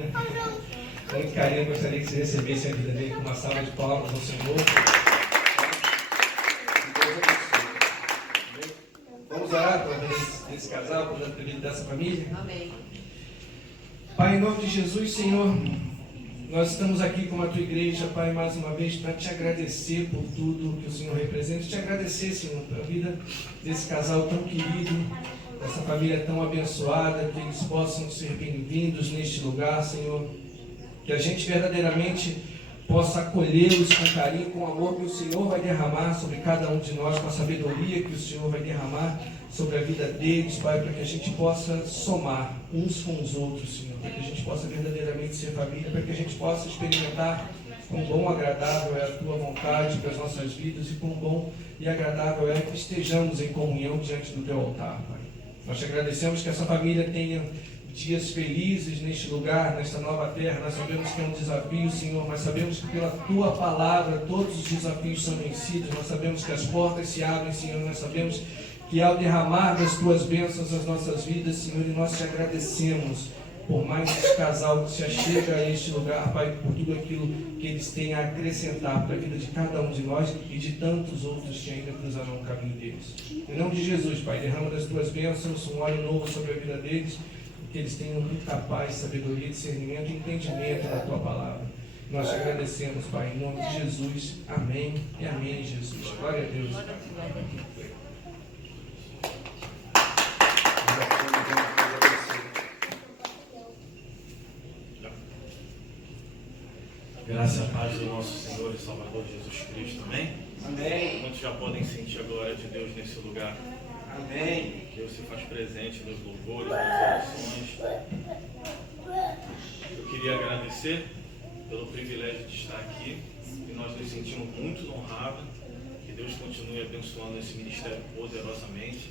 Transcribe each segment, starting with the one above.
Com muito carinho, eu gostaria que você recebesse a vida dele com uma salva de palmas ao Senhor. Vamos orar por desse casal, por vida dessa família? Amém. Pai, em nome de Jesus, Senhor, nós estamos aqui como a tua igreja, Pai, mais uma vez para te agradecer por tudo que o Senhor representa. Te agradecer, Senhor, pela vida desse casal tão querido, dessa família tão abençoada, que eles possam ser bem-vindos neste lugar, Senhor. Que a gente verdadeiramente possa acolhê-los com carinho, com amor que o Senhor vai derramar sobre cada um de nós, com a sabedoria que o Senhor vai derramar sobre a vida deles, Pai, para que a gente possa somar uns com os outros, Senhor, para que a gente possa verdadeiramente ser família, para que a gente possa experimentar quão bom e agradável é a Tua vontade para as nossas vidas e quão bom e agradável é que estejamos em comunhão diante do Teu altar, Pai. Nós te agradecemos que essa família tenha dias felizes neste lugar, nesta nova terra. Nós sabemos que é um desafio, Senhor, mas sabemos que pela Tua palavra todos os desafios são vencidos. Nós sabemos que as portas se abrem, Senhor. Nós sabemos que ao derramar das Tuas bênçãos nas nossas vidas, Senhor, e nós te agradecemos por mais esse casal que se achega a este lugar, Pai, por tudo aquilo que eles têm a acrescentar para a vida de cada um de nós e de tantos outros que ainda cruzarão o caminho deles. Em nome de Jesus, Pai, derrama das Tuas bênçãos, um óleo novo sobre a vida deles, que eles tenham muita paz, sabedoria, discernimento e entendimento da Tua palavra. Nós te agradecemos, Pai, em nome de Jesus. Amém e amém, Jesus. Glória a Deus. Graças à paz do nosso Senhor e Salvador Jesus Cristo. Amém? Amém. Muitos já podem sentir a glória de Deus nesse lugar. Amém. Deus se faz presente nos louvores, nas orações. Eu queria agradecer pelo privilégio de estar aqui e nós nos sentimos muito honrados. Que Deus continue abençoando esse ministério poderosamente.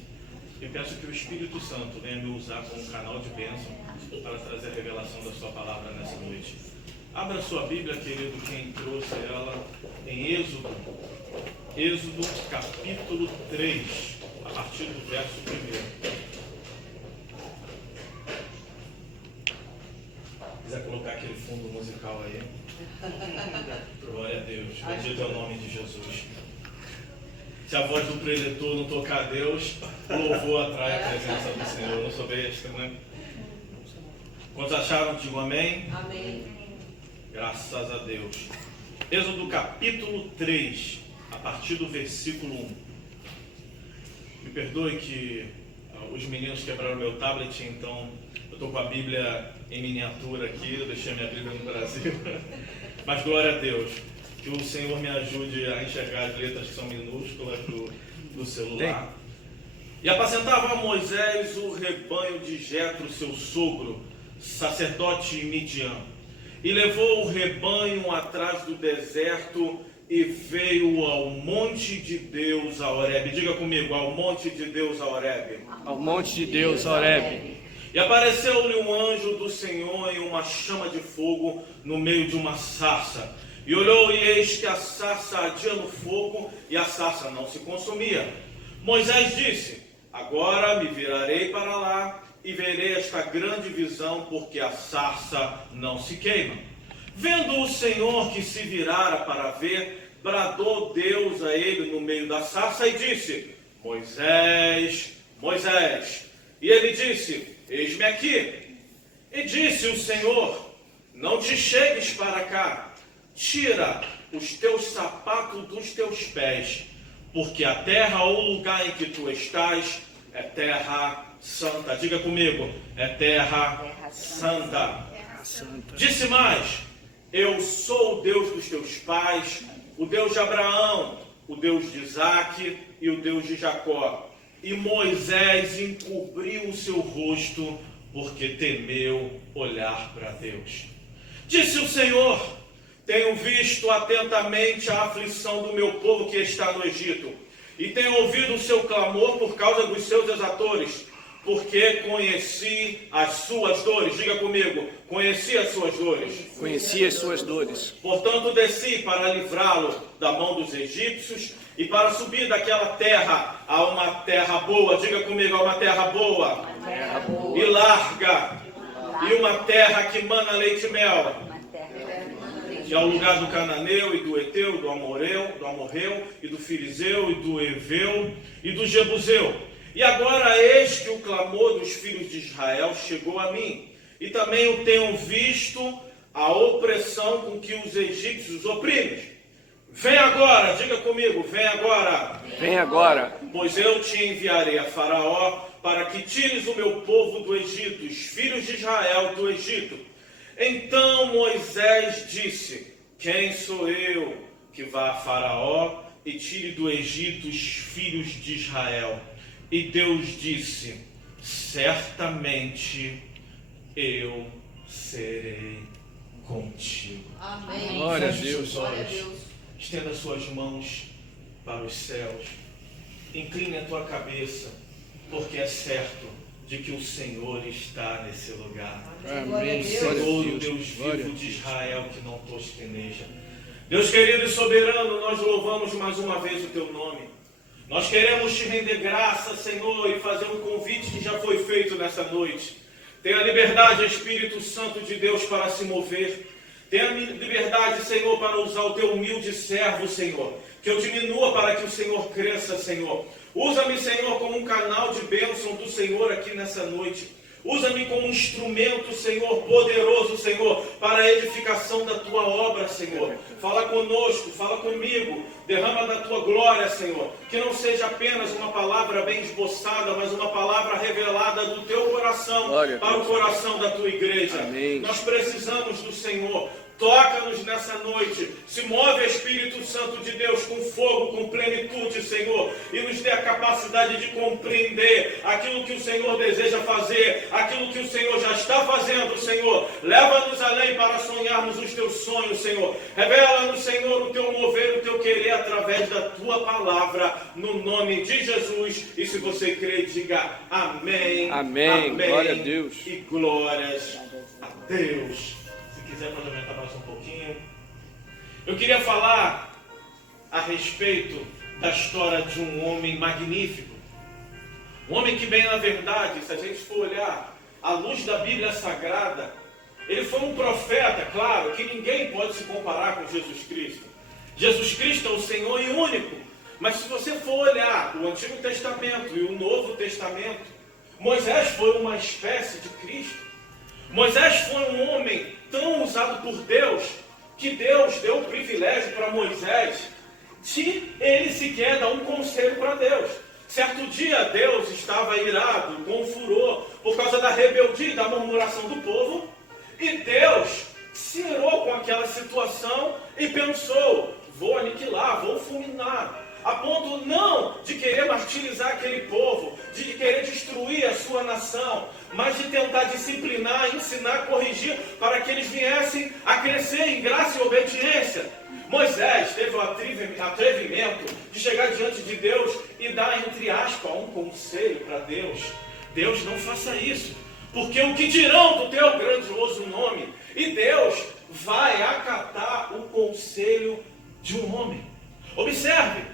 Eu peço que o Espírito Santo venha me usar como canal de bênção para trazer a revelação da Sua palavra nessa noite. Abra a sua Bíblia, querido, quem trouxe ela em Êxodo capítulo 3, a partir do verso 1. Quiser colocar aquele fundo musical aí. Glória a Deus. Bendito é o nome de Jesus. Se a voz do preletor não tocar a Deus, o louvor atrai a presença do Senhor. Eu não sou besta, né? Quantos acharam? Digam amém. Amém. Graças a Deus. Êxodo capítulo 3, a partir do versículo 1. Me perdoe que os meninos quebraram meu tablet, então eu estou com a Bíblia em miniatura aqui, eu deixei a minha Bíblia no Brasil. Mas glória a Deus, que o Senhor me ajude a enxergar as letras que são minúsculas do celular. E apacentava Moisés o rebanho de Jetro, seu sogro, sacerdote Midian. E levou o rebanho atrás do deserto e veio ao monte de Deus, a Horebe. Diga comigo, ao monte de Deus, a Horebe. Ao monte de Deus, a Horebe. E apareceu-lhe um anjo do Senhor em uma chama de fogo no meio de uma sarça. E olhou, e eis que a sarça ardia no fogo, e a sarça não se consumia. Moisés disse: agora me virarei para lá, e verei esta grande visão, porque a sarça não se queima. Vendo o Senhor que se virara para ver, bradou Deus a ele no meio da sarça e disse: Moisés, Moisés. E ele disse: eis-me aqui. E disse o Senhor: não te chegues para cá, tira os teus sapatos dos teus pés, porque a terra ou o lugar em que tu estás é terra santa. Diga comigo, é terra santa. Disse mais: eu sou o Deus dos teus pais, o Deus de Abraão, o Deus de Isaque e o Deus de Jacó. E Moisés encobriu o seu rosto, porque temeu olhar para Deus. Disse o Senhor: tenho visto atentamente a aflição do meu povo que está no Egito, e tenho ouvido o seu clamor por causa dos seus exatores, porque conheci as suas dores. Diga comigo, conheci as suas dores. Conheci as suas dores. Portanto, desci para livrá-lo da mão dos egípcios e para subir daquela terra a uma terra boa. Diga comigo, a uma terra boa. Terra boa. E larga, e uma terra que mana leite e mel, que é o lugar do cananeu e do eteu, do amorreu e do firizeu e do eveu e do jebuseu. E agora eis que o clamor dos filhos de Israel chegou a mim, e também eu tenho visto a opressão com que os egípcios oprimem. Vem agora, diga comigo, vem agora. Vem agora, Pois eu te enviarei a Faraó para que tires o meu povo do Egito, os filhos de Israel do Egito. Então Moisés disse: quem sou eu que vá a Faraó e tire do Egito os filhos de Israel? E Deus disse: certamente eu serei contigo. Amém. Glória a Feche Deus. seus olhos, estenda suas mãos para os céus, incline a tua cabeça, porque é certo de que o Senhor está nesse lugar. Amém. Glória a Deus. Senhor, o Deus. Deus Glória a vivo de Deus. Israel, que não tosqueneja. Deus querido e soberano, nós louvamos mais uma vez o teu nome. Nós queremos te render graça, Senhor, e fazer um convite que já foi feito nessa noite. Tenha liberdade, Espírito Santo de Deus, para se mover. Tenha liberdade, Senhor, para usar o teu humilde servo, Senhor. Que eu diminua para que o Senhor cresça, Senhor. Usa-me, Senhor, como um canal de bênção do Senhor aqui nessa noite. Usa-me como um instrumento, Senhor, poderoso, Senhor, para a edificação da tua obra, Senhor. Fala conosco, fala comigo. Derrama da tua glória, Senhor. Que não seja apenas uma palavra bem esboçada, mas uma palavra revelada do teu coração Glória a para o Deus. coração da tua igreja. Amém. Nós precisamos do Senhor. Toca-nos nessa noite. Se move, Espírito Santo de Deus, com fogo, com plenitude, Senhor. E nos dê a capacidade de compreender aquilo que o Senhor deseja fazer, aquilo que o Senhor já está fazendo, Senhor. Leva-nos além para sonharmos os teus sonhos, Senhor. Revela-nos, Senhor, o teu mover, o teu querer através da tua palavra, no nome de Jesus. E se você crê, diga amém. Amém. Glória a Deus. E glórias a Deus. Se quiser, pode aumentar mais um pouquinho. Eu queria falar a respeito da história de um homem magnífico. Um homem que, bem na verdade, se a gente for olhar à luz da Bíblia Sagrada, ele foi um profeta, claro, que ninguém pode se comparar com Jesus Cristo. Jesus Cristo é o Senhor e único. Mas se você for olhar o Antigo Testamento e o Novo Testamento, Moisés foi uma espécie de Cristo. Moisés foi um homem tão usado por Deus, que Deus deu o privilégio para Moisés de ele sequer dar um conselho para Deus. Certo dia Deus estava irado, com furor, por causa da rebeldia e da murmuração do povo, e Deus se irou com aquela situação e pensou: vou aniquilar, vou fulminar. A ponto não de querer martirizar aquele povo, de querer destruir a sua nação, mas de tentar disciplinar, ensinar, corrigir, para que eles viessem a crescer em graça e obediência. Moisés teve o atrevimento de chegar diante de Deus e dar, entre aspas, um conselho para Deus. Deus, não faça isso, porque o que dirão do teu grandioso nome? E Deus vai acatar o conselho de um homem. Observe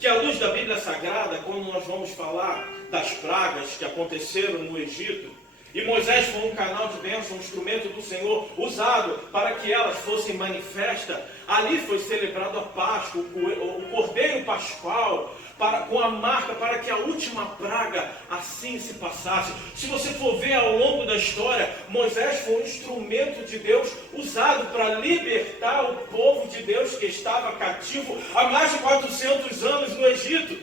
que à luz da Bíblia Sagrada, quando nós vamos falar das pragas que aconteceram no Egito, e Moisés foi um canal de bênção, um instrumento do Senhor, usado para que elas fossem manifestas, ali foi celebrado a Páscoa, o Cordeiro Pascual, com a marca para que a última praga assim se passasse. Se você for ver ao longo da história, Moisés foi um instrumento de Deus usado para libertar o povo de Deus que estava cativo há mais de 400 anos no Egito.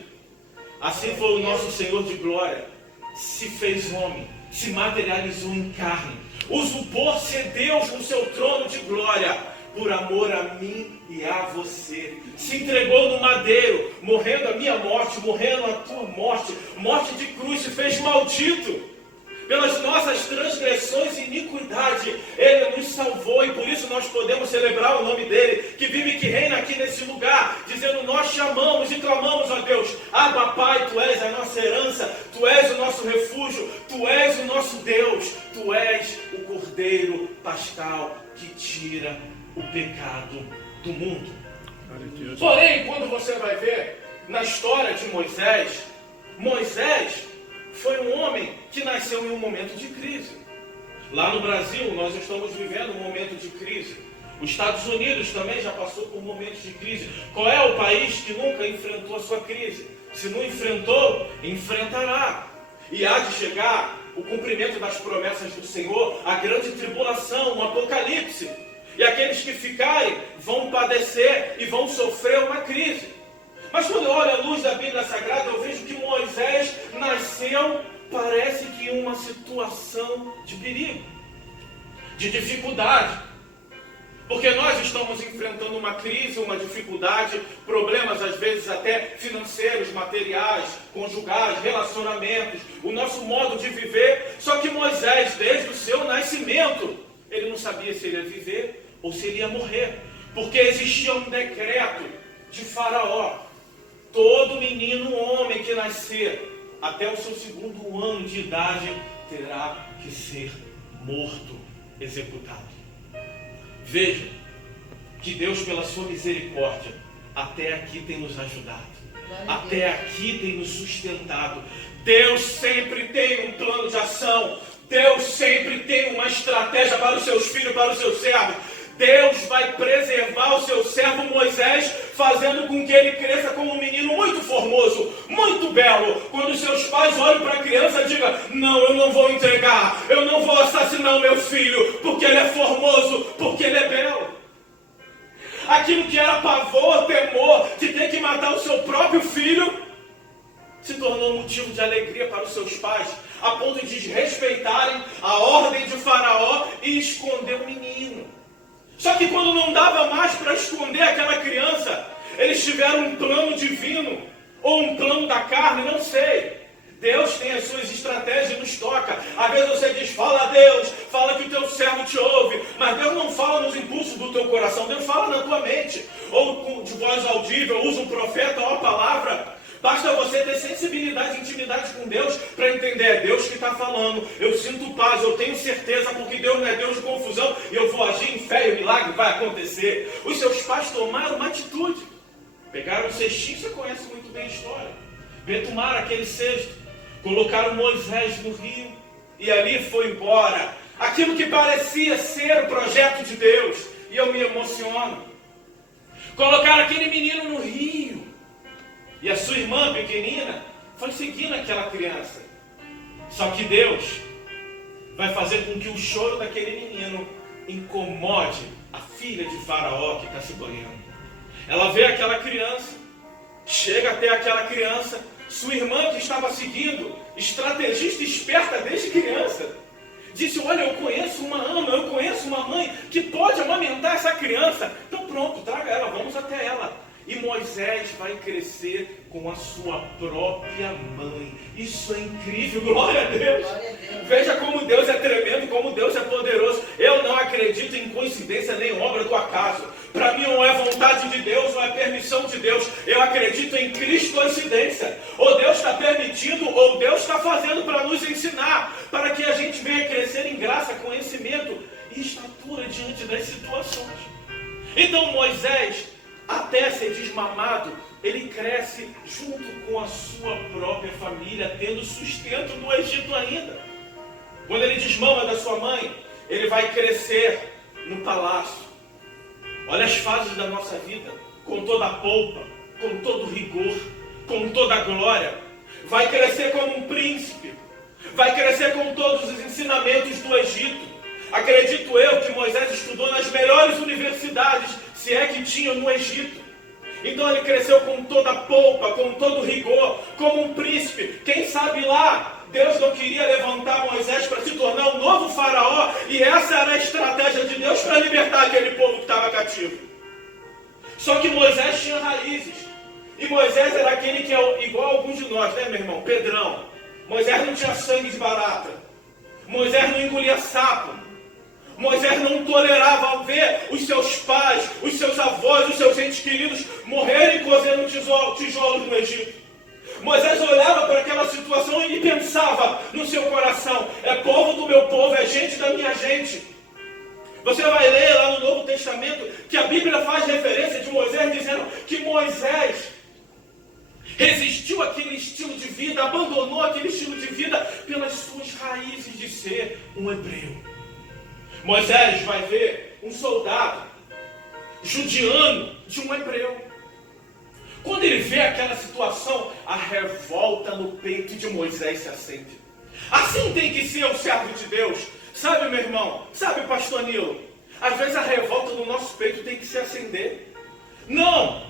Assim foi o nosso Senhor de glória, se fez homem, se materializou em carne, usurpou-se Deus no seu trono de glória, por amor a mim e a você. Se entregou no madeiro, morrendo a minha morte, morrendo a tua morte, morte de cruz, se fez maldito. Pelas nossas transgressões e iniquidade, Ele nos salvou, e por isso nós podemos celebrar o nome dEle, que vive e que reina aqui nesse lugar, dizendo: nós te amamos e clamamos a Deus: Abba, Pai, Tu és a nossa herança, Tu és o nosso refúgio, Tu és o nosso Deus, Tu és o Cordeiro Pascal que tira o pecado do mundo. Glória a Deus. Porém, quando você vai ver na história de Moisés, Moisés foi um homem que nasceu em um momento de crise. Lá no Brasil, nós estamos vivendo um momento de crise. Os Estados Unidos também já passou por momentos de crise. Qual é o país que nunca enfrentou a sua crise? Se não enfrentou, enfrentará. E há de chegar o cumprimento das promessas do Senhor, a grande tribulação, o apocalipse. E aqueles que ficarem vão padecer e vão sofrer uma crise. Mas quando eu olho a luz da Bíblia Sagrada, eu vejo que Moisés nasceu, parece que em uma situação de perigo, de dificuldade. Porque nós estamos enfrentando uma crise, uma dificuldade, problemas às vezes até financeiros, materiais, conjugais, relacionamentos, o nosso modo de viver. Só que Moisés, desde o seu nascimento, ele não sabia se ele ia viver ou se ele ia morrer. Porque existia um decreto de Faraó. Todo menino homem que nascer até o seu 2º ano de idade terá que ser morto, executado. Veja que Deus, pela sua misericórdia, até aqui tem nos ajudado. Até aqui tem nos sustentado. Deus sempre tem um plano de ação. Deus sempre tem uma estratégia para os seus filhos, para os seus servos. Deus vai preservar o seu servo Moisés, fazendo com que ele cresça como um menino muito formoso, muito belo. Quando seus pais olham para a criança, digam: não, eu não vou entregar, eu não vou assassinar o meu filho, porque ele é formoso, porque ele é belo. Aquilo que era pavor, temor, de ter que matar o seu próprio filho, se tornou motivo de alegria para os seus pais, a ponto de desrespeitarem a ordem de Faraó e esconder o menino. Só que quando não dava mais para esconder aquela criança, eles tiveram um plano divino, ou um plano da carne, não sei. Deus tem as suas estratégias e nos toca. Às vezes você diz: fala a Deus, fala que o teu servo te ouve. Mas Deus não fala nos impulsos do teu coração, Deus fala na tua mente. Ou de voz audível, usa um profeta ou a palavra. Basta você ter sensibilidade e intimidade com Deus para entender: é Deus que está falando, eu sinto paz, eu tenho certeza, porque Deus não é Deus de confusão, e eu vou agir em fé e o milagre vai acontecer. Os seus pais tomaram uma atitude, pegaram o cestinho, você conhece muito bem a história, betumaram aquele cesto, colocaram Moisés no rio, e ali foi embora aquilo que parecia ser o projeto de Deus. E eu me emociono. Colocaram aquele menino no rio, e a sua irmã pequenina foi seguindo aquela criança. Só que Deus vai fazer com que o choro daquele menino incomode a filha de Faraó que está se banhando. Ela vê aquela criança, chega até aquela criança, sua irmã que estava seguindo, estrategista esperta desde criança, disse: olha, eu conheço uma ama, eu conheço uma mãe que pode amamentar essa criança. Então pronto, traga ela, vamos até ela. E Moisés vai crescer com a sua própria mãe. Isso é incrível, glória a Deus. Veja como Deus é tremendo, como Deus é poderoso. Eu não acredito em coincidência nem obra do acaso. Para mim, ou é vontade de Deus, ou é permissão de Deus. Eu acredito em cristoincidência. Ou Deus está permitindo, ou Deus está fazendo para nos ensinar, para que a gente venha crescer em graça, conhecimento e estatura diante das situações. Então Moisés, até ser desmamado, ele cresce junto com a sua própria família, tendo sustento no Egito ainda. Quando ele desmama da sua mãe, ele vai crescer no palácio. Olha as fases da nossa vida, com toda a polpa, com todo o rigor, com toda a glória. Vai crescer como um príncipe, vai crescer com todos os ensinamentos do Egito. Acredito eu que Moisés estudou nas melhores universidades, se é que tinha no Egito. Então ele cresceu com toda a polpa, com todo o rigor, como um príncipe. Quem sabe lá, Deus não queria levantar Moisés para se tornar um novo faraó, e essa era a estratégia de Deus para libertar aquele povo que estava cativo. Só que Moisés tinha raízes, e Moisés era aquele que é igual a alguns de nós, né, meu irmão? Pedrão. Moisés não tinha sangue de barata, Moisés não engolia sapo, Moisés não tolerava ver os seus pais, os seus avós, os seus entes queridos morrerem cozendo tijolos no Egito. Moisés olhava para aquela situação e pensava no seu coração: é povo do meu povo, é gente da minha gente. Você vai ler lá no Novo Testamento que a Bíblia faz referência de Moisés, dizendo que Moisés resistiu àquele estilo de vida, abandonou aquele estilo de vida pelas suas raízes de ser um hebreu. Moisés vai ver um soldado judiando de um hebreu. Quando ele vê aquela situação, a revolta no peito de Moisés se acende. Assim tem que ser o servo de Deus. Sabe, meu irmão? Sabe, pastor Nilo? Às vezes a revolta no nosso peito tem que se acender. Não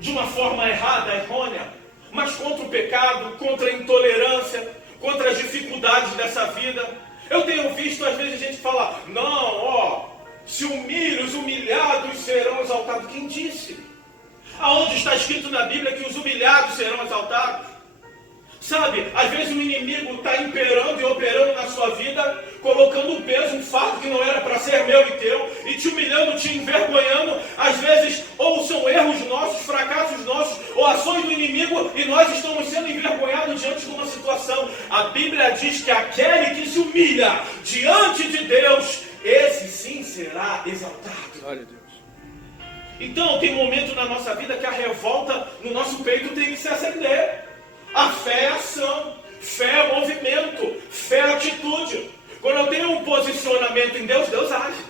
de uma forma errada, errônea, mas contra o pecado, contra a intolerância, contra as dificuldades dessa vida. Eu tenho visto às vezes a gente falar, não, se humilha, os humilhados serão exaltados. Quem disse? Aonde está escrito na Bíblia que os humilhados serão exaltados? Sabe, às vezes o inimigo está imperando e operando na sua vida, colocando um peso, um fardo que não era para ser meu e teu, e te humilhando, te envergonhando. Às vezes, ou são erros nossos, fracassos nossos, ou ações do inimigo, e nós estamos sendo envergonhados diante de uma situação. A Bíblia diz que aquele que se humilha diante de Deus, esse sim será exaltado. Glória a Deus. Então, tem momento na nossa vida que a revolta no nosso peito tem que se acender. A fé é ação, fé é movimento, fé é atitude. Quando eu tenho um posicionamento em Deus, Deus age.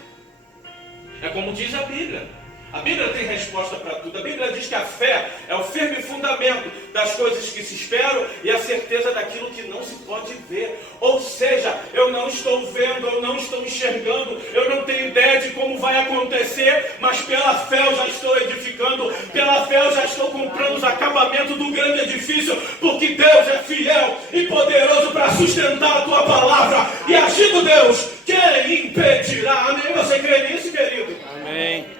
É como diz a Bíblia. A Bíblia tem resposta para tudo. A Bíblia diz que a fé é o firme fundamento das coisas que se esperam e a certeza daquilo que não se pode ver. Ou seja, eu não estou vendo, eu não estou enxergando, eu não tenho ideia de como vai acontecer, mas pela fé eu já estou edificando, pela fé eu já estou comprando os acabamentos do grande edifício, porque Deus é fiel e poderoso para sustentar a tua palavra. E agindo Deus, quem impedirá? Amém? Você crê nisso, querido? Amém.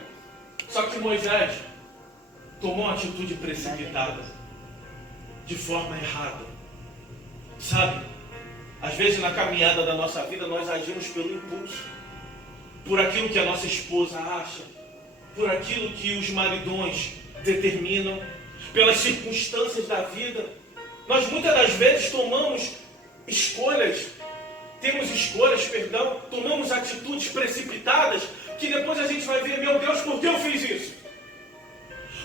Só que Moisés tomou uma atitude precipitada, de forma errada. Sabe, às vezes na caminhada da nossa vida nós agimos pelo impulso, por aquilo que a nossa esposa acha, por aquilo que os maridões determinam, pelas circunstâncias da vida. Nós muitas das vezes tomamos tomamos atitudes precipitadas, que depois a gente vai ver, meu Deus, por que eu fiz isso?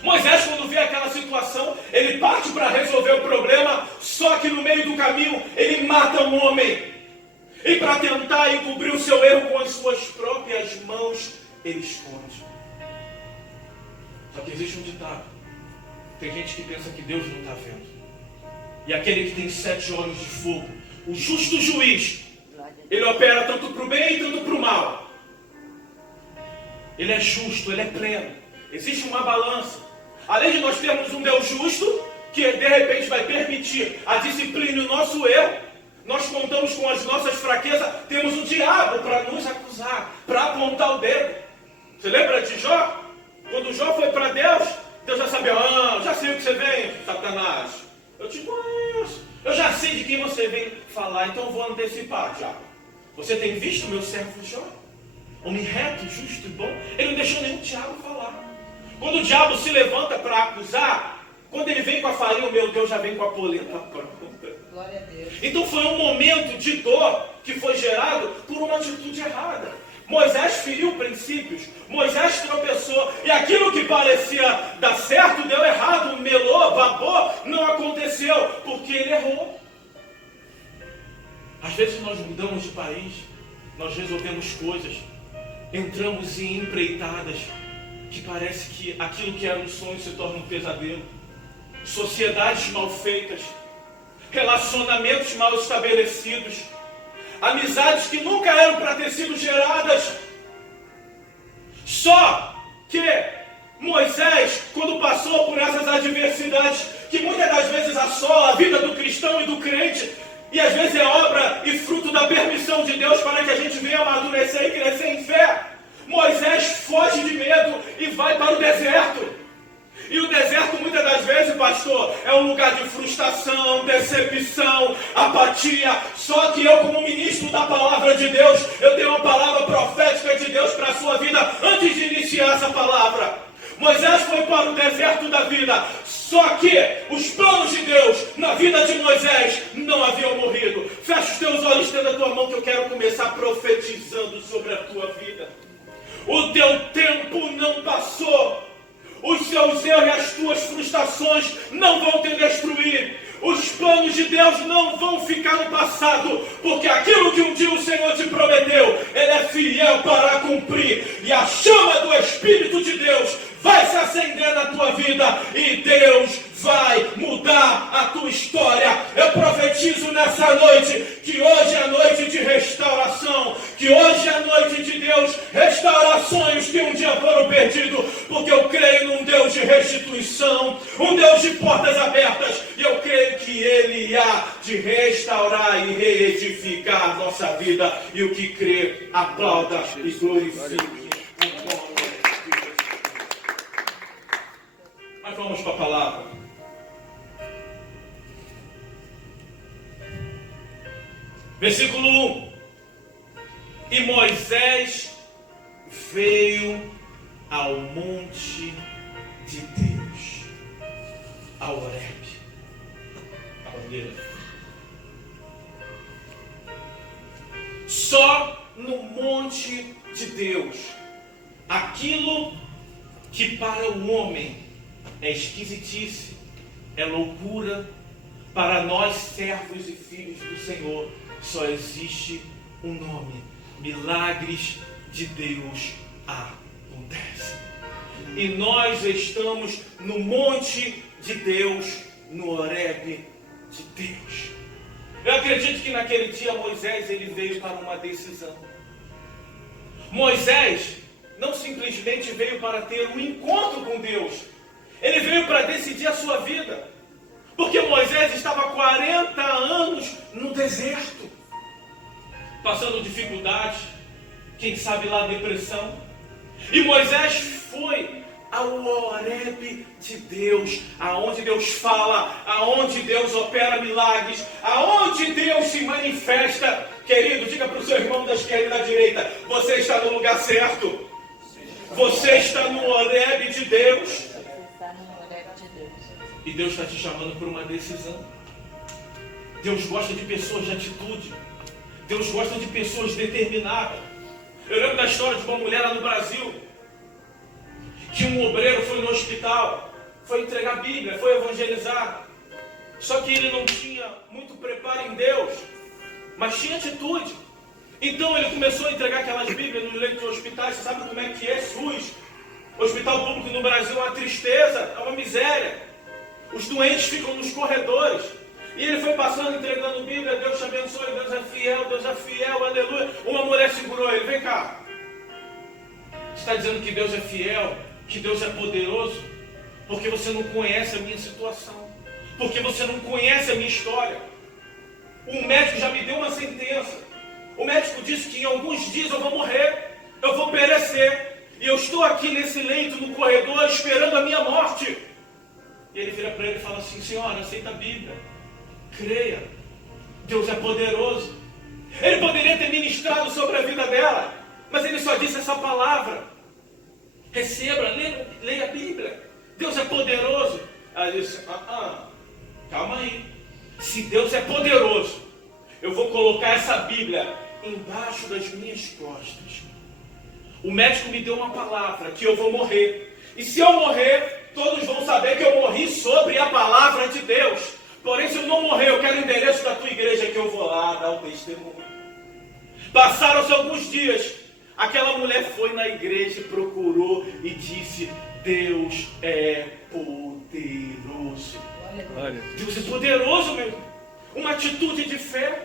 Moisés, quando vê aquela situação, ele parte para resolver o problema, só que no meio do caminho, ele mata um homem. E para tentar encobrir o seu erro com as suas próprias mãos, ele esconde. Só que existe um ditado. Tem gente que pensa que Deus não está vendo. E aquele que tem 7 olhos de fogo, o justo juiz, ele opera tanto para o bem e tanto para o mal. Ele é justo, ele é pleno. Existe uma balança. Além de nós termos um Deus justo, que de repente vai permitir a disciplina e o nosso erro, nós contamos com as nossas fraquezas, temos o diabo para nos acusar, para apontar o dedo. Você lembra de Jó? Quando Jó foi para Deus, Deus já sabia, já sei o que você vem, Satanás. Eu te conheço. Eu já sei de quem você vem falar, então eu vou antecipar, diabo. Você tem visto meu servo Jó? Homem reto, justo e bom. Ele não deixou nenhum diabo falar. Quando o diabo se levanta para acusar, quando ele vem com a farinha, meu Deus já vem com a polenta pronta. Glória a Deus. Então foi um momento de dor que foi gerado por uma atitude errada. Moisés feriu princípios, Moisés tropeçou, e aquilo que parecia dar certo, deu errado, melou, babou, não aconteceu, porque ele errou. Às vezes nós mudamos de país, nós resolvemos coisas, entramos em empreitadas, que parece que aquilo que era um sonho se torna um pesadelo. Sociedades mal feitas, relacionamentos mal estabelecidos, amizades que nunca eram para ter sido geradas. Só que Moisés, quando passou por essas adversidades, que muitas das vezes assola a vida do cristão e do crente, e às vezes é obra e fruto da permissão de Deus para que a gente venha amadurecer e crescer em fé, Moisés foge de medo e vai para o deserto. E o deserto, muitas das vezes, pastor, é um lugar de frustração, decepção, apatia. Só que eu, como ministro da palavra de Deus, eu tenho uma palavra profética de Deus para a sua vida antes de iniciar essa palavra. Moisés foi para o deserto da vida, só que os planos de Deus na vida de Moisés não haviam morrido. Fecha os teus olhos, estenda a tua mão, que eu quero começar profetizando sobre a tua vida. O teu tempo não passou. Os seus erros e as tuas frustrações não vão te destruir. Os planos de Deus não vão ficar no passado, porque aquilo que um dia o Senhor te prometeu, Ele é fiel para cumprir. E a chama do Espírito de Deus vai se acender na tua vida e Deus vai mudar a tua história. Eu profetizo nessa noite que hoje é a noite de restauração, que hoje é a noite de Deus restaurar sonhos que um dia foram perdidos, porque eu creio num Deus de restituição, um Deus de portas abertas, e eu creio que Ele há de restaurar e reedificar a nossa vida. E o que crê, aplauda e glorifique o nome de Jesus. Mas vamos para a palavra. Versículo 1. E Moisés veio ao monte de Deus, ao Horebe, a bandeira. Só no monte de Deus, aquilo que para o homem é esquisitice, é loucura, para nós servos e filhos do Senhor só existe um nome: milagres de Deus acontecem. E nós estamos no monte de Deus, no Horebe de Deus. Eu acredito que naquele dia Moisés ele veio para uma decisão. Moisés não simplesmente veio para ter um encontro com Deus, ele veio para decidir a sua vida. Porque Moisés estava 40 anos no deserto, passando dificuldades, quem sabe lá depressão. E Moisés foi ao Horebe de Deus, aonde Deus fala, aonde Deus opera milagres, aonde Deus se manifesta. Querido, diga para o seu irmão da esquerda e da direita: você está no lugar certo. Você está no Horebe de Deus. E Deus está te chamando por uma decisão. Deus gosta de pessoas de atitude. Deus gosta de pessoas determinadas. Eu lembro da história de uma mulher lá no Brasil, que um obreiro foi no hospital, foi entregar a Bíblia, foi evangelizar. Só que ele não tinha muito preparo em Deus, mas tinha atitude. Então ele começou a entregar aquelas Bíblias nos leitos de hospitais. Você sabe como é que é SUS? Hospital público no Brasil é uma tristeza, é uma miséria. Os doentes ficam nos corredores. E ele foi passando, entregando Bíblia. Deus te abençoe, Deus é fiel, aleluia. Uma mulher segurou ele: vem cá. Você está dizendo que Deus é fiel, que Deus é poderoso, porque você não conhece a minha situação, porque você não conhece a minha história. O médico já me deu uma sentença. O médico disse que em alguns dias eu vou morrer, eu vou perecer. E eu estou aqui nesse leito, no corredor, esperando a minha morte. E ele vira para ele e fala assim: senhora, aceita a Bíblia, creia, Deus é poderoso. Ele poderia ter ministrado sobre a vida dela, mas ele só disse essa palavra: receba, leia a Bíblia, Deus é poderoso. Ela disse: calma aí, se Deus é poderoso, eu vou colocar essa Bíblia embaixo das minhas costas. O médico me deu uma palavra, que eu vou morrer, e se eu morrer, todos vão saber que eu morri sobre a palavra de Deus. Porém, se eu não morrer, eu quero o endereço da tua igreja, que eu vou lá dar o testemunho. Passaram-se alguns dias. Aquela mulher foi na igreja, procurou e disse: Deus é poderoso. Deus é poderoso, meu. Uma atitude de fé.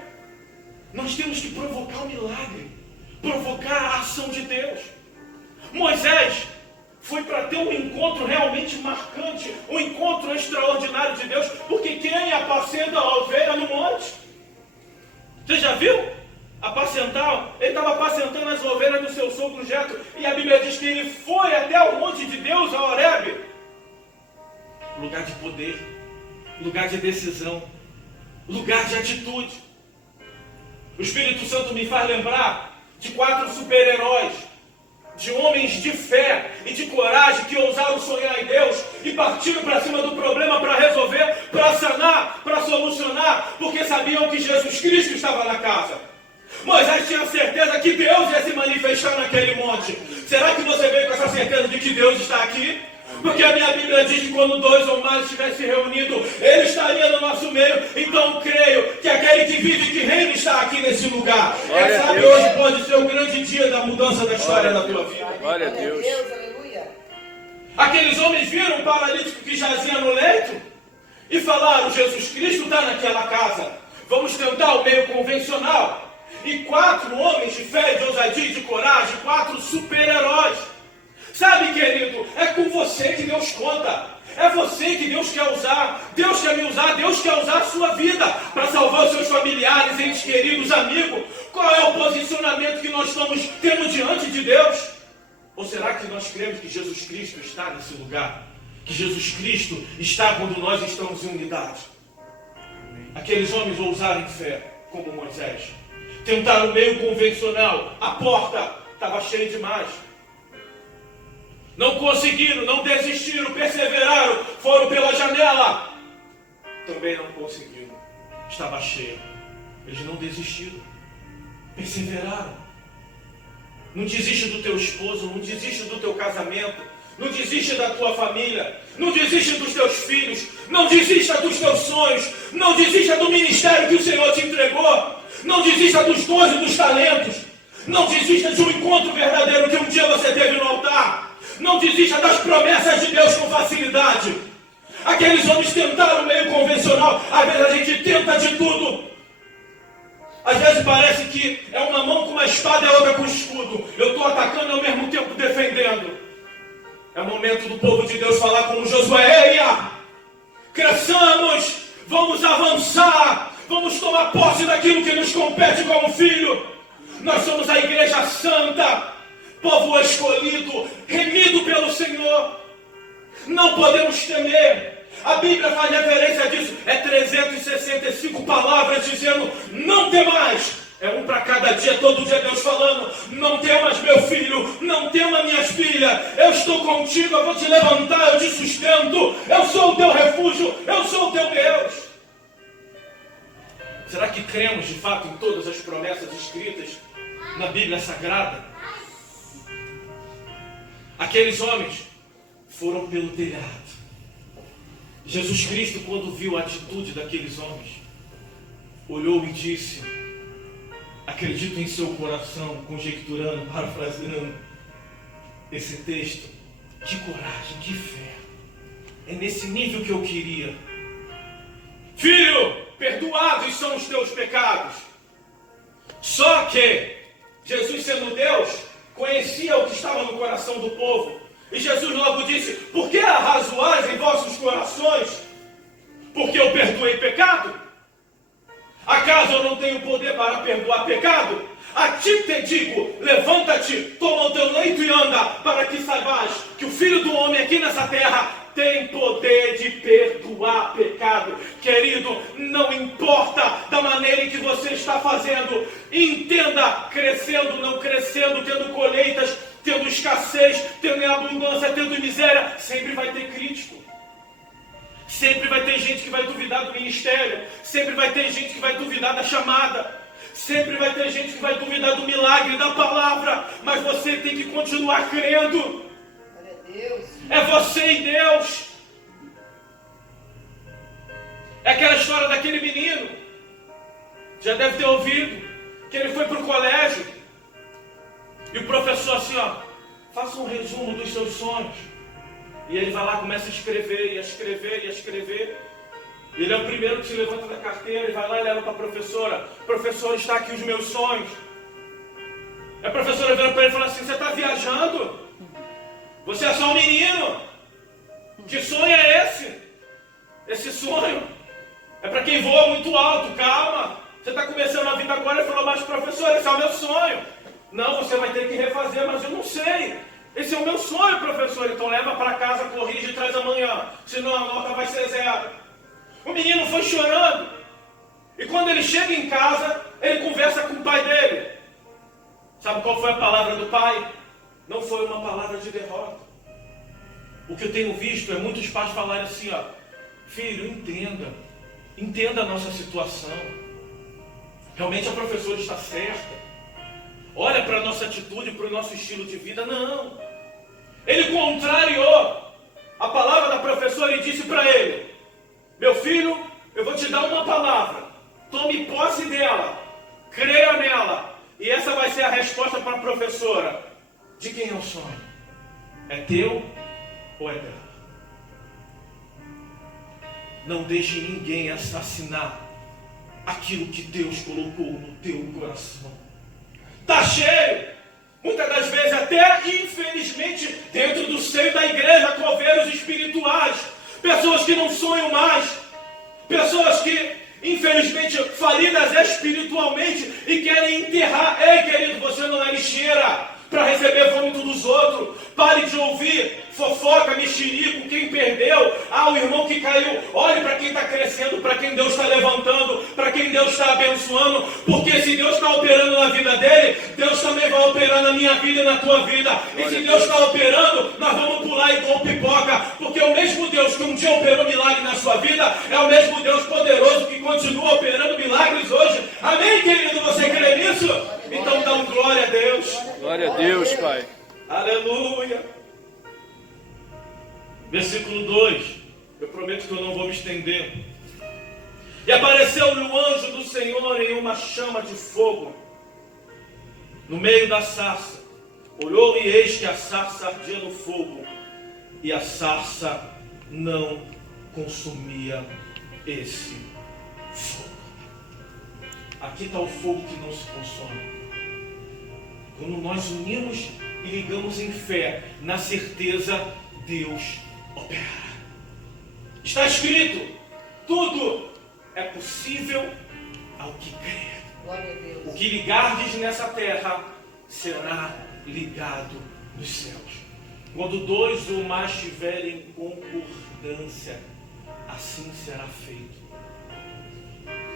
Nós temos que provocar o milagre, provocar a ação de Deus. Moisés foi para ter um encontro realmente marcante, um encontro extraordinário de Deus, porque quem apacenta a ovelha no monte? Você já viu? Apacentar, ele estava apacentando as ovelhas do seu sogro Jetro, e a Bíblia diz que ele foi até o monte de Deus, a Horebe. Lugar de poder, lugar de decisão, lugar de atitude. O Espírito Santo me faz lembrar de 4 super-heróis, de homens de fé e de coragem que ousaram sonhar em Deus e partiram para cima do problema para resolver, para sanar, para solucionar, porque sabiam que Jesus Cristo estava na casa. Moisés tinha certeza que Deus ia se manifestar naquele monte. Será que você veio com essa certeza de que Deus está aqui? Porque a minha Bíblia diz que quando 2 ou mais estivessem reunidos, Ele estaria no nosso meio. Então creio que aquele que vive e que reina está aqui nesse lugar. Quem sabe hoje pode ser o grande dia da mudança da história da tua vida. Glória a Deus. Aleluia. Aqueles homens viram um paralítico que jazia no leito e falaram: Jesus Cristo está naquela casa. Vamos tentar o meio convencional. E 4 homens de fé, de ousadia e de coragem, 4 super-heróis. Sabe, querido, é com você que Deus conta. É você que Deus quer usar. Deus quer me usar, Deus quer usar a sua vida para salvar os seus familiares, entes queridos, amigos. Qual é o posicionamento que nós estamos tendo diante de Deus? Ou será que nós cremos que Jesus Cristo está nesse lugar? Que Jesus Cristo está quando nós estamos em unidade? Aqueles homens ousaram em fé, como Moisés. Tentaram o meio convencional. A porta estava cheia demais. Não conseguiram, não desistiram, perseveraram, foram pela janela. Também não conseguiram. Estava cheia. Eles não desistiram. Perseveraram. Não desiste do teu esposo, não desiste do teu casamento, não desiste da tua família, não desiste dos teus filhos, não desista dos teus sonhos, não desista do ministério que o Senhor te entregou, não desista dos dons e dos talentos, não desista de um encontro verdadeiro que um dia você teve no altar, não desista das promessas de Deus com facilidade. Aqueles homens tentaram o meio convencional, às vezes a gente tenta de tudo. Às vezes parece que é uma mão com uma espada e a outra com escudo. Eu estou atacando e ao mesmo tempo defendendo. É momento do povo de Deus falar como Josué: eia, cresçamos, vamos avançar, vamos tomar posse daquilo que nos compete como filho. Nós somos a igreja santa, povo escolhido, remido pelo Senhor. Não podemos temer. A Bíblia faz referência disso. É 365 palavras dizendo: não temais. É um para cada dia, todo dia Deus falando: não temas, meu filho, não temas, minhas filhas. Eu estou contigo, eu vou te levantar, eu te sustento. Eu sou o teu refúgio, eu sou o teu Deus. Será que cremos de fato em todas as promessas escritas na Bíblia Sagrada? Aqueles homens foram pelo telhado. Jesus Cristo, quando viu a atitude daqueles homens, olhou e disse: acredito em seu coração, conjecturando, parafraseando esse texto, que coragem, que fé. É nesse nível que eu queria. Filho, perdoados são os teus pecados. Só que Jesus, sendo Deus, conhecia o que estava no coração do povo. E Jesus logo disse: por que arrazoais em vossos corações? Porque eu perdoei pecado? Acaso eu não tenho poder para perdoar pecado? A ti te digo: levanta-te, toma o teu leito e anda, para que saibas que o Filho do Homem aqui nessa terra tem poder de perdoar pecado. Querido, não importa da maneira em que você está fazendo, entenda, crescendo, não crescendo, tendo colheitas, tendo escassez, tendo abundância, tendo miséria, sempre vai ter crítico. Sempre vai ter gente que vai duvidar do ministério. Sempre vai ter gente que vai duvidar da chamada. Sempre vai ter gente que vai duvidar do milagre, da palavra. Mas você tem que continuar crendo. Glória a Deus. É você e Deus. É aquela história daquele menino. Já deve ter ouvido. Que ele foi para o colégio. E o professor assim, ó: faça um resumo dos seus sonhos. E ele vai lá, começa a escrever, e a escrever, e a escrever. Ele é o primeiro que se levanta da carteira e vai lá e leva para a professora: professora, está aqui os meus sonhos. E a professora vira para ele e fala assim: você está viajando? Você é só um menino. Que sonho é esse? Esse sonho é para quem voa muito alto, calma. Você está começando a vida agora. Ele falou: mas professor, esse é o meu sonho. Não, você vai ter que refazer, mas eu não sei. Esse é o meu sonho, professor. Então leva para casa, corrige e traz amanhã. Senão a nota vai ser 0. O menino foi chorando. E quando ele chega em casa, ele conversa com o pai dele. Sabe qual foi a palavra do pai? Não foi uma palavra de derrota. O que eu tenho visto é muitos pais falarem assim, ó: filho, entenda a nossa situação. Realmente a professora está certa. Olha para a nossa atitude, para o nosso estilo de vida. Não. Ele contrariou. Meu filho, eu vou te dar uma palavra. Tome posse dela. Creia nela. E essa vai ser a resposta para a professora. De quem é o sonho? É teu ou é dela? Não deixe ninguém assassinar aquilo que Deus colocou no teu coração. Está cheio, muitas das vezes até infelizmente dentro do seio da igreja, coveiros espirituais, pessoas que não sonham mais, pessoas que infelizmente falidas espiritualmente e querem enterrar. Ei, querido, você não é lixeira para receber vômito dos outros. Pare de ouvir fofoca, mexerico, quem perdeu, o irmão que caiu. Olhe para quem está crescendo, para quem Deus está levantando, para quem Deus está abençoando, porque se Deus está operando na vida dele, Deus também vai operar na minha vida e na tua vida. E se Deus está operando, nós vamos pular igual pipoca, porque o mesmo Deus que um dia operou milagre na sua vida é o mesmo Deus poderoso que continua operando milagres hoje. Amém, querido? Você crê nisso? Então dá um glória a Deus. Glória a Deus, Pai. Aleluia. Versículo 2. Eu prometo que eu não vou me estender. E apareceu-lhe o anjo do Senhor em uma chama de fogo no meio da sarça. Olhou e eis que a sarça ardia no fogo, e a sarça não consumia esse fogo. Aqui está o fogo que não se consome. Quando nós unimos e ligamos em fé, na certeza, Deus opera. Está escrito: tudo é possível ao que crê. Glória a Deus. O que ligardes nessa terra será ligado nos céus. Quando dois ou mais tiverem concordância, assim será feito.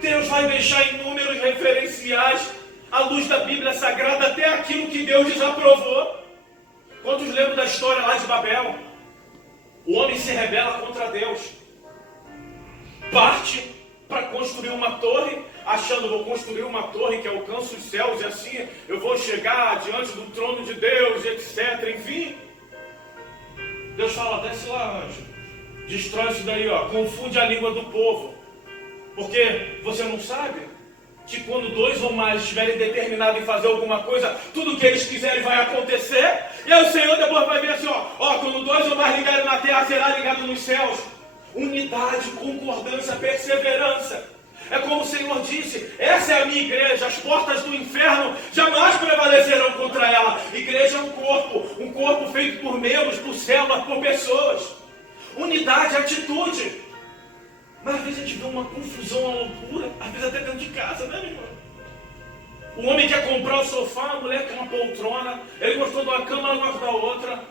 Deus vai deixar inúmeros referenciais à luz da Bíblia Sagrada, até aquilo que Deus desaprovou. Quantos lembram da história lá de Babel? O homem se rebela contra Deus. Parte para construir uma torre, achando: vou construir uma torre que alcance os céus e assim eu vou chegar diante do trono de Deus, etc. Enfim, Deus fala: desce lá, anjo, destrói isso daí, confunde a língua do povo, porque você não sabe que quando dois ou mais estiverem determinados em fazer alguma coisa, tudo que eles quiserem vai acontecer. E aí o Senhor depois vai ver assim, quando dois ou mais ligarem na terra, será ligado nos céus. Unidade, concordância, perseverança. É como o Senhor disse: essa é a minha igreja, as portas do inferno jamais prevalecerão contra ela. Igreja é um corpo feito por membros, por células, por pessoas. Unidade, atitude. Mas às vezes a gente vê uma confusão, uma loucura, às vezes até dentro de casa, né, meu irmão? O homem quer comprar o sofá, a mulher quer uma poltrona, ele gostou de uma cama, ela gosta da outra.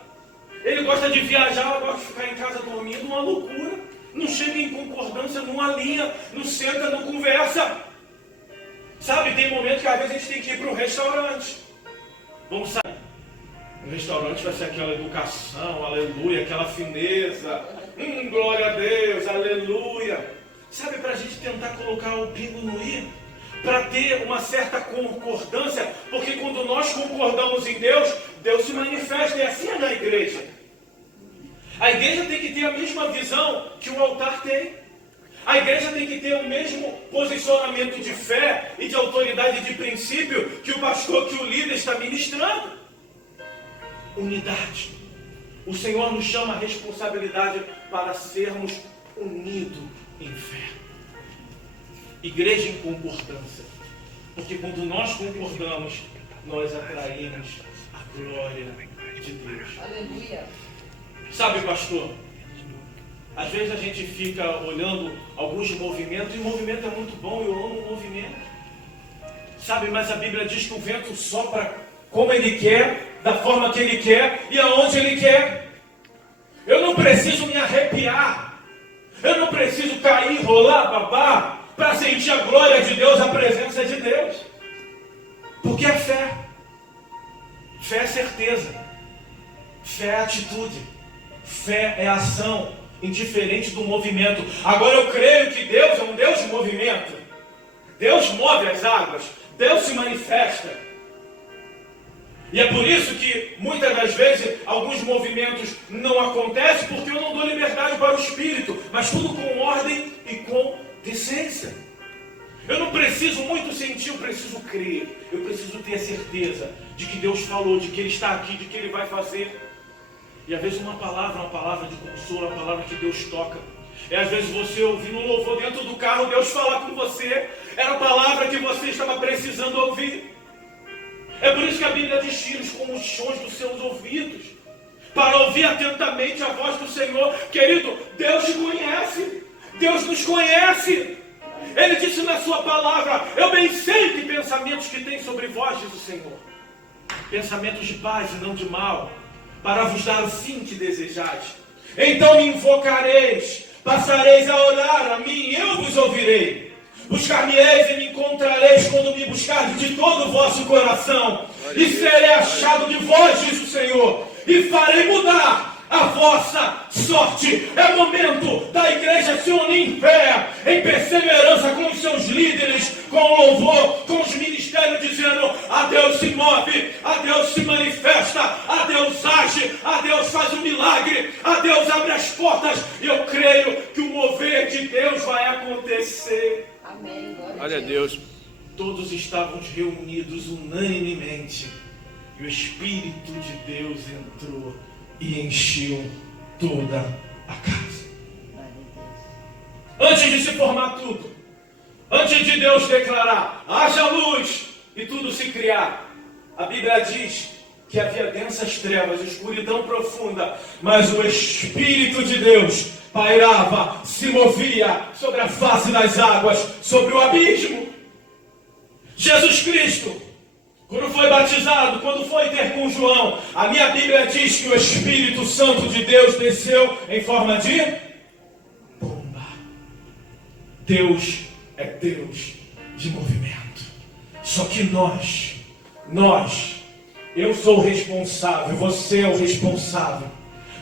Ele gosta de viajar, ela gosta de ficar em casa dormindo, uma loucura. Não chega em concordância, não alinha, não senta, não conversa. Sabe, tem momentos que às vezes a gente tem que ir para um restaurante. Vamos sair. No restaurante vai ser aquela educação, aleluia, aquela fineza. Glória a Deus, aleluia. Sabe, para a gente tentar colocar o pingo no i, para ter uma certa concordância, porque quando nós concordamos em Deus, Deus se manifesta, e assim é na igreja. A igreja tem que ter a mesma visão que o altar tem. A igreja tem que ter o mesmo posicionamento de fé e de autoridade e de princípio que o pastor, que o líder está ministrando. Unidade. O Senhor nos chama a responsabilidade para sermos unidos em fé. Igreja em concordância. Porque quando nós concordamos, nós atraímos a glória de Deus. Aleluia. Sabe, pastor, às vezes a gente fica olhando alguns movimentos, e o movimento é muito bom, eu amo o movimento. Sabe, mas a Bíblia diz que o vento sopra como ele quer, da forma que ele quer e aonde ele quer. Eu não preciso me arrepiar, eu não preciso cair, rolar, babar, para sentir a glória de Deus, a presença de Deus. Porque é fé. Fé é certeza. Fé é atitude. Fé é ação, indiferente do movimento. Agora eu creio que Deus é um Deus de movimento. Deus move as águas. Deus se manifesta. E é por isso que muitas das vezes alguns movimentos não acontecem, porque eu não dou liberdade para o Espírito, mas tudo com ordem e preciso muito sentir, eu preciso crer, eu preciso ter a certeza de que Deus falou, de que Ele está aqui, de que Ele vai fazer. E às vezes uma palavra de consolo, uma palavra que Deus toca. Às vezes você ouvindo um louvor dentro do carro, Deus fala com você, era a palavra que você estava precisando ouvir. É por isso que a Bíblia diz: tira como os sons dos seus ouvidos, para ouvir atentamente a voz do Senhor. Querido, Deus te conhece, Deus nos conhece. Ele disse na sua palavra: eu bem sei que pensamentos que tem sobre vós, diz o Senhor, pensamentos de paz e não de mal, para vos dar o fim que desejais. Então me invocareis, passareis a orar a mim, e eu vos ouvirei. Buscar-me-eis e me encontrareis quando me buscardes de todo o vosso coração. E serei achado de vós, diz o Senhor, e farei mudar a vossa sorte. É momento da igreja se unir em fé, em perseverança com os seus líderes, com louvor, com os ministérios, dizendo: a Deus se move, a Deus se manifesta, a Deus age, a Deus faz um milagre, a Deus abre as portas. E eu creio que o mover de Deus vai acontecer. Amém. Glória a Deus. Todos estávamos reunidos unanimemente, e o Espírito de Deus entrou e encheu toda a casa. Antes de se formar tudo, antes de Deus declarar: haja luz, e tudo se criar, a Bíblia diz que havia densas trevas, escuridão profunda, mas o Espírito de Deus pairava, se movia sobre a face das águas, sobre o abismo. Jesus Cristo, quando foi batizado, quando foi ter com João, a minha Bíblia diz que o Espírito Santo de Deus desceu em forma de pomba. Deus é Deus de movimento. Só que nós, eu sou o responsável, você é o responsável.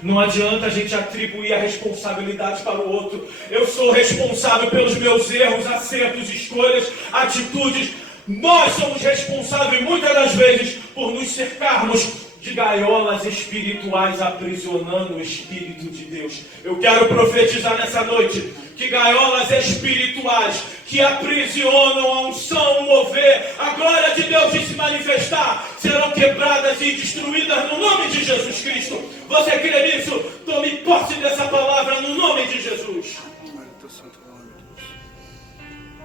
Não adianta a gente atribuir a responsabilidade para o outro. Eu sou responsável pelos meus erros, acertos, escolhas, atitudes. Nós somos responsáveis muitas das vezes por nos cercarmos de gaiolas espirituais, aprisionando o Espírito de Deus. Eu quero profetizar nessa noite que gaiolas espirituais que aprisionam a unção, o mover, a glória de Deus de se manifestar, serão quebradas e destruídas no nome de Jesus Cristo. Você crê nisso? Tome posse dessa palavra no nome de Jesus.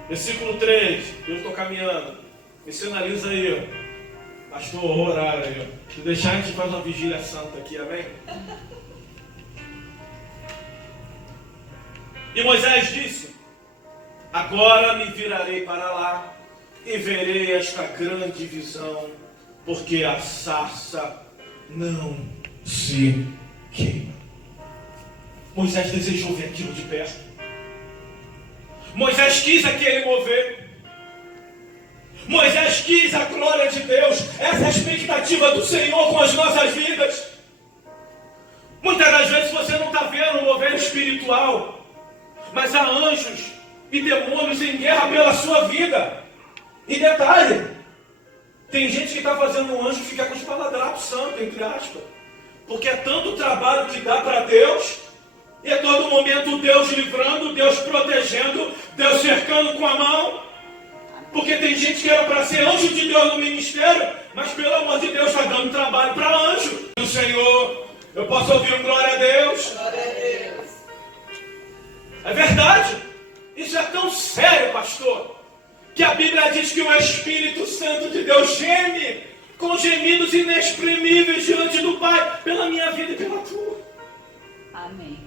Versículo 3, eu estou caminhando. Me sinaliza aí, pastor, horário aí. Se deixar, a gente faz uma vigília santa aqui, amém? E Moisés disse: agora me virarei para lá e verei esta grande visão, porque a sarça não se queima. Moisés desejou ver aquilo de perto. Moisés quis aquele mover. Moisés quis a glória de Deus, essa expectativa do Senhor com as nossas vidas. Muitas das vezes você não está vendo o mover espiritual, mas há anjos e demônios em guerra pela sua vida. E detalhe, tem gente que está fazendo um anjo ficar com esparadrapo santo, entre aspas, porque é tanto trabalho que dá para Deus. E a todo momento Deus livrando, Deus protegendo, Deus cercando com a mão. Porque tem gente que era para ser anjo de Deus no ministério, mas pelo amor de Deus está dando trabalho para anjo. O Senhor, eu posso ouvir um glória a Deus? Glória a Deus. É verdade. Isso é tão sério, pastor, que a Bíblia diz que o Espírito Santo de Deus geme com gemidos inexprimíveis diante do Pai, pela minha vida e pela tua. Amém.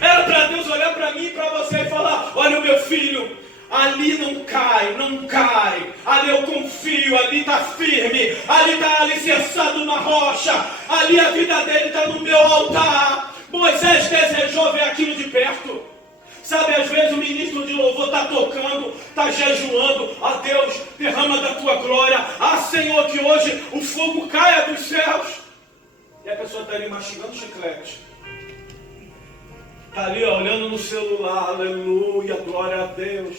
Era para Deus olhar para mim e para você e falar: olha o meu filho, ali não cai, não cai, ali eu confio, ali está firme, ali está alicerçado na rocha, ali a vida dele está no meu altar. Moisés desejou ver aquilo de perto. Sabe, às vezes o ministro de louvor está tocando, está jejuando: a Deus, derrama da tua glória, Senhor, que hoje o fogo caia dos céus. E a pessoa está ali mastigando chiclete. Está ali, ó, olhando no celular, aleluia, glória a Deus.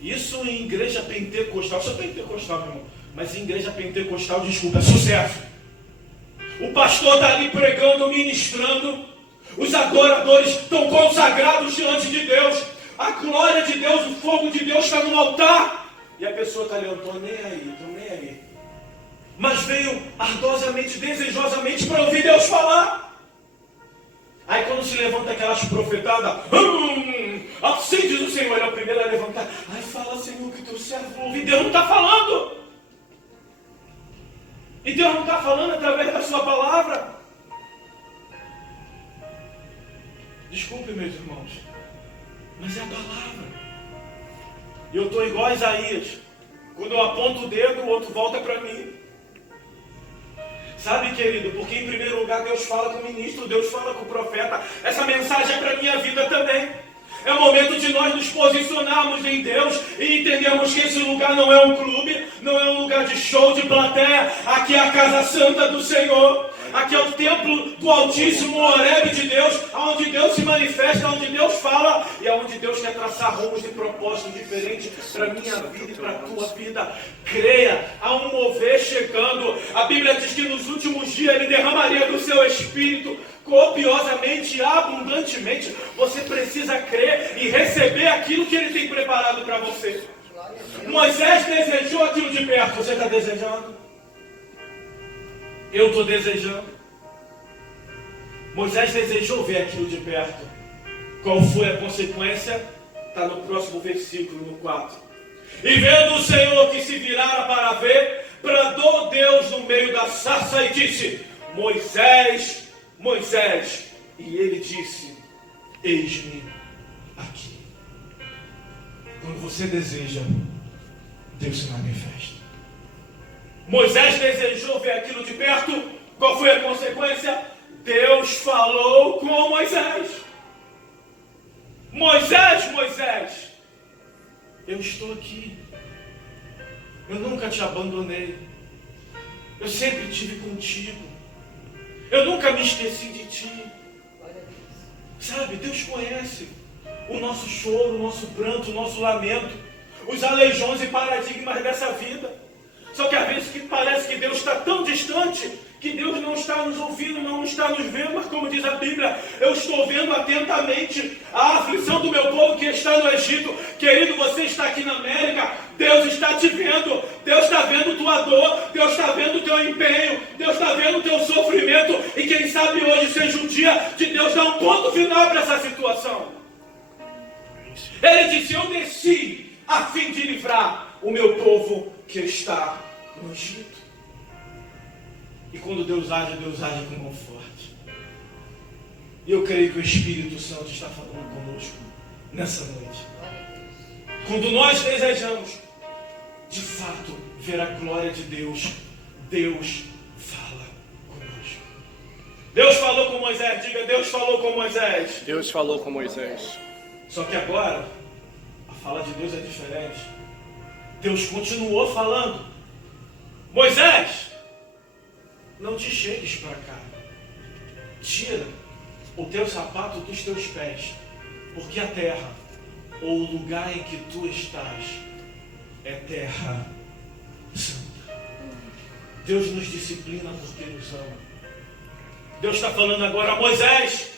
Isso em igreja pentecostal, isso é pentecostal, meu irmão, mas em igreja pentecostal, desculpa, é sucesso. O pastor está ali pregando, ministrando, os adoradores estão consagrados diante de Deus, a glória de Deus, o fogo de Deus está no altar. E a pessoa está ali, eu estou nem aí. Mas veio ardosamente, desejosamente para ouvir Deus falar. Aí quando se levanta aquelas profetadas, assim diz o Senhor, ele é o primeiro a levantar. Ai, fala, Senhor, que teu servo ouve. E Deus não está falando. E Deus não está falando através da sua palavra. Desculpe, meus irmãos, mas é a palavra. E eu estou igual a Isaías. Quando eu aponto o dedo, o outro volta para mim. Sabe, querido, porque em primeiro lugar Deus fala com o ministro, Deus fala com o profeta. Essa mensagem é para a minha vida também. É o momento de nós nos posicionarmos em Deus e entendermos que esse lugar não é um clube, não é um lugar de show, de plateia. Aqui é a casa santa do Senhor. Aqui é o templo do Altíssimo, o Horebe de Deus, onde Deus se manifesta, onde Deus fala e é onde Deus quer traçar rumos e propósitos diferentes para a minha vida e para a tua vida. Creia, há um mover chegando. A Bíblia diz que nos últimos dias Ele derramaria do seu Espírito copiosamente, abundantemente. Você precisa crer e receber aquilo que Ele tem preparado para você. Moisés desejou aquilo de perto. Você está desejando? Eu estou desejando. Moisés desejou ver aquilo de perto. Qual foi a consequência? Está no próximo versículo, no 4. E vendo o Senhor que se virara para ver, bradou Deus no meio da sarça e disse: Moisés, Moisés. E ele disse: eis-me aqui. Quando você deseja, Deus se manifesta. Moisés desejou ver aquilo de perto. Qual foi a consequência? Deus falou com Moisés. Moisés, Moisés, eu estou aqui. Eu nunca te abandonei. Eu sempre estive contigo. Eu nunca me esqueci de ti. Sabe, Deus conhece o nosso choro, o nosso pranto, o nosso lamento, os aleijões e paradigmas dessa vida. Só que às vezes que parece que Deus está tão distante, que Deus não está nos ouvindo, não está nos vendo, mas como diz a Bíblia, eu estou vendo atentamente a aflição do meu povo que está no Egito. Querido, você está aqui na América, Deus está te vendo, Deus está vendo tua dor, Deus está vendo o teu empenho, Deus está vendo o teu sofrimento, e quem sabe hoje seja um dia de Deus dar um ponto final para essa situação. Ele disse: eu desci a fim de livrar o meu povo que está no Egito. E quando Deus age com mão forte. E eu creio que o Espírito Santo está falando conosco nessa noite. Quando nós desejamos, de fato, ver a glória de Deus, Deus fala conosco. Deus falou com Moisés, diga: Deus falou com Moisés. Deus falou com Moisés. Só que agora, a fala de Deus é diferente. Deus continuou falando: Moisés, não te chegues para cá. Tira o teu sapato dos teus pés, porque a terra, ou o lugar em que tu estás, é terra santa. Deus nos disciplina porque nos ama. Deus está falando agora: Moisés,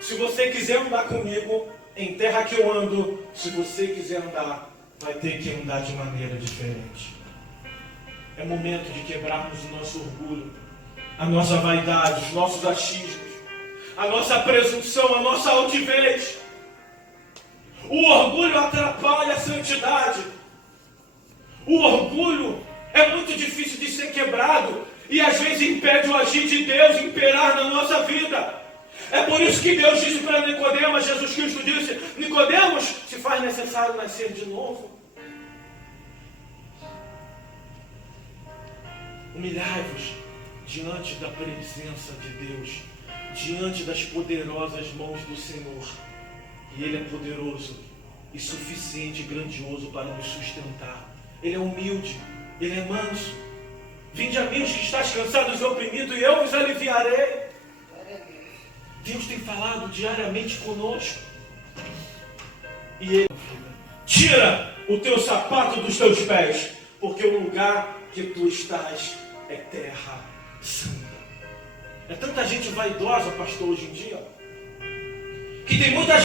se você quiser andar comigo em terra que eu ando, se você quiser andar, vai ter que andar de maneira diferente. É momento de quebrarmos o nosso orgulho, a nossa vaidade, os nossos achismos, a nossa presunção, a nossa altivez. O orgulho atrapalha a santidade. O orgulho é muito difícil de ser quebrado e às vezes impede o agir de Deus imperar na nossa vida. É por isso que Deus disse para Nicodemos, Jesus Cristo disse: Nicodemos, se faz necessário nascer de novo. Humilhai-vos diante da presença de Deus, diante das poderosas mãos do Senhor. E Ele é poderoso e suficiente e grandioso para nos sustentar. Ele é humilde, Ele é manso. Vinde a mim os que estáis cansados e oprimidos, e eu vos aliviarei. Deus tem falado diariamente conosco. E Ele: tira o teu sapato dos teus pés, porque o lugar que tu estás é terra santa. É tanta gente vaidosa, pastor, hoje em dia, que tem muita gente